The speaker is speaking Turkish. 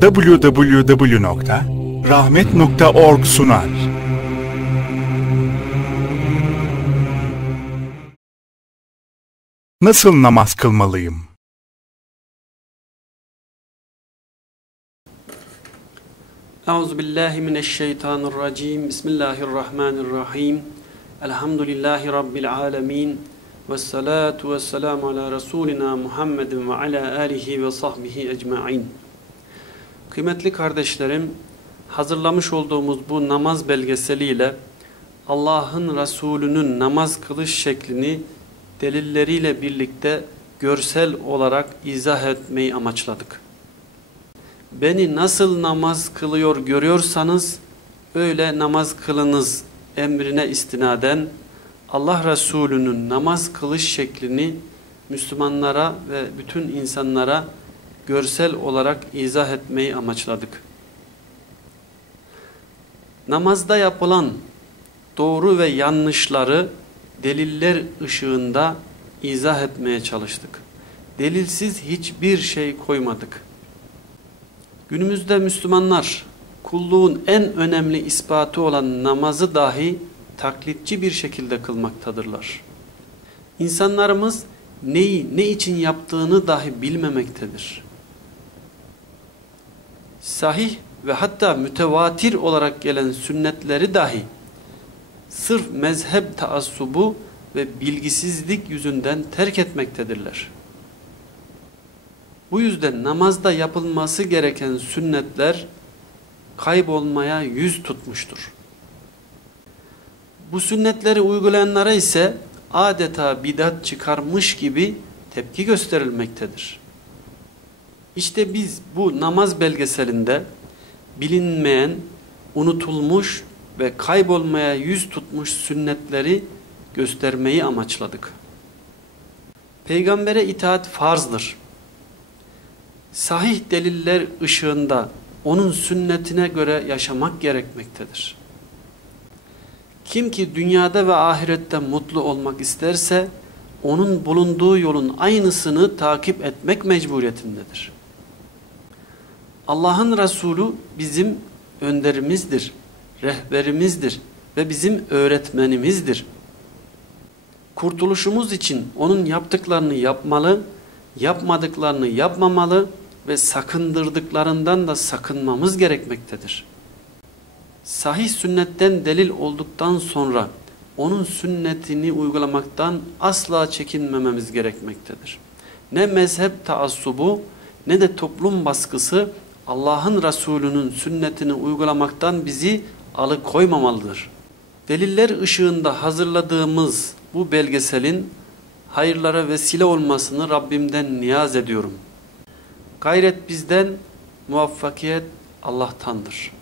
www.rahmet.org sunar. Nasıl namaz kılmalıyım? Euzu billahi mineşşeytanirracim. Bismillahirrahmanirrahim. Elhamdülillahi rabbil alamin. Ves salatu vesselamu ala rasulina Muhammedin ve ala alihi ve sahbihi ecmaîn. Kıymetli kardeşlerim, hazırlamış olduğumuz bu namaz belgeseliyle Allah'ın Resulü'nün namaz kılış şeklini delilleriyle birlikte görsel olarak izah etmeyi amaçladık. Beni nasıl namaz kılıyor görüyorsanız öyle namaz kılınız emrine istinaden Allah Resulü'nün namaz kılış şeklini Müslümanlara ve bütün insanlara görsel olarak izah etmeyi amaçladık. Namazda yapılan doğru ve yanlışları deliller ışığında izah etmeye çalıştık. Delilsiz hiçbir şey koymadık. Günümüzde Müslümanlar kulluğun en önemli ispatı olan namazı dahi taklitçi bir şekilde kılmaktadırlar. İnsanlarımız neyi ne için yaptığını dahi bilmemektedir. Sahih ve hatta mütevatir olarak gelen sünnetleri dahi sırf mezhep taassubu ve bilgisizlik yüzünden terk etmektedirler. Bu yüzden namazda yapılması gereken sünnetler kaybolmaya yüz tutmuştur. Bu sünnetleri uygulayanlara ise adeta bidat çıkarmış gibi tepki gösterilmektedir. İşte biz bu namaz belgeselinde bilinmeyen, unutulmuş ve kaybolmaya yüz tutmuş sünnetleri göstermeyi amaçladık. Peygambere itaat farzdır. Sahih deliller ışığında onun sünnetine göre yaşamak gerekmektedir. Kim ki dünyada ve ahirette mutlu olmak isterse onun bulunduğu yolun aynısını takip etmek mecburiyetindedir. Allah'ın Resulü bizim önderimizdir, rehberimizdir ve bizim öğretmenimizdir. Kurtuluşumuz için onun yaptıklarını yapmalı, yapmadıklarını yapmamalı ve sakındırdıklarından da sakınmamız gerekmektedir. Sahih sünnetten delil olduktan sonra onun sünnetini uygulamaktan asla çekinmememiz gerekmektedir. Ne mezhep taassubu ne de toplum baskısı Allah'ın Resulü'nün sünnetini uygulamaktan bizi alıkoymamalıdır. Deliller ışığında hazırladığımız bu belgeselin hayırlara vesile olmasını Rabbimden niyaz ediyorum. Gayret bizden, muvaffakiyet Allah'tandır.